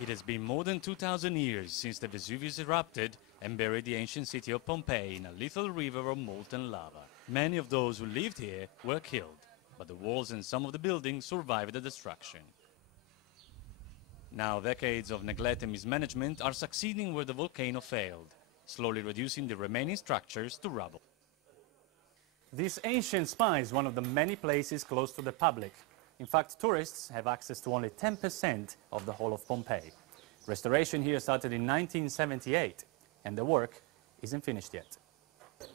It has been more than 2,000 years since the Vesuvius erupted and buried the ancient city of Pompeii in a little river of molten lava. Many of those who lived here were killed, but the walls and some of the buildings survived the destruction. Now decades of neglect and mismanagement are succeeding where the volcano failed, slowly reducing the remaining structures to rubble. This ancient spa is one of the many places closed to the public. In fact, tourists have access to only 10% of the whole of Pompeii. Restoration here started in 1978, and the work isn't finished yet.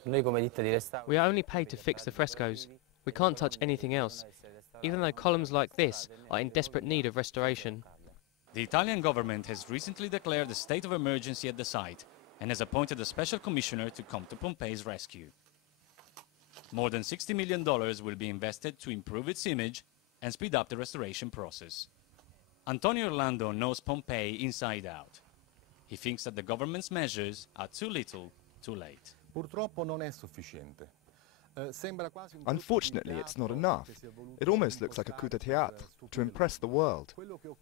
We are only paid to fix the frescoes. We can't touch anything else, even though columns like this are in desperate need of restoration. The Italian government has recently declared a state of emergency at the site and has appointed a special commissioner to come to Pompeii's rescue. More than $60 million will be invested to improve its image and speed up the restoration process. Antonio Orlando knows Pompeii inside out. He thinks that the government's measures are too little, too late. Unfortunately, it's not enough. It almost looks like a coup de théâtre to impress the world.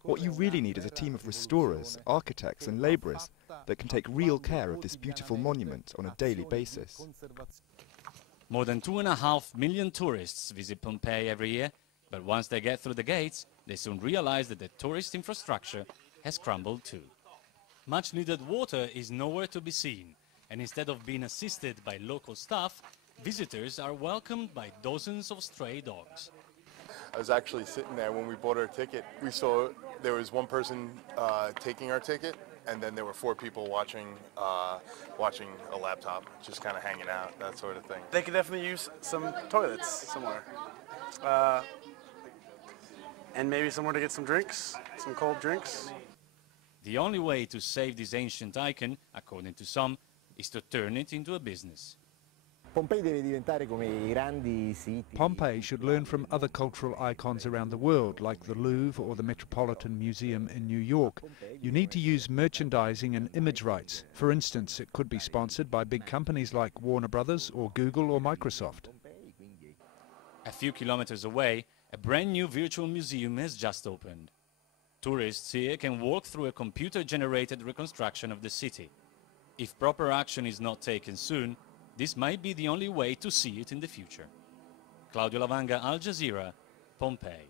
What you really need is a team of restorers, architects and labourers that can take real care of this beautiful monument on a daily basis. More than 2.5 million tourists visit Pompeii every year, but once they get through the gates, they soon realize that the tourist infrastructure has crumbled too. Much needed water is nowhere to be seen, and instead of being assisted by local staff, visitors are welcomed by dozens of stray dogs. I was actually sitting there when we bought our ticket. We saw there was one person taking our ticket, and then there were 4 people watching a laptop, just kind of hanging out, that sort of thing. They could definitely use some toilets somewhere. And maybe somewhere to get some drinks, some cold drinks. The only way to save this ancient icon, according to some, is to turn it into a business. Pompeii should learn from other cultural icons around the world, like the Louvre or the Metropolitan Museum in New York. You need to use merchandising and image rights. For instance, it could be sponsored by big companies like Warner Brothers or Google or Microsoft. A few kilometers away, a brand new virtual museum has just opened. Tourists here can walk through a computer-generated reconstruction of the city. If proper action is not taken soon, this might be the only way to see it in the future. Claudio Lavanga, Al Jazeera, Pompeii.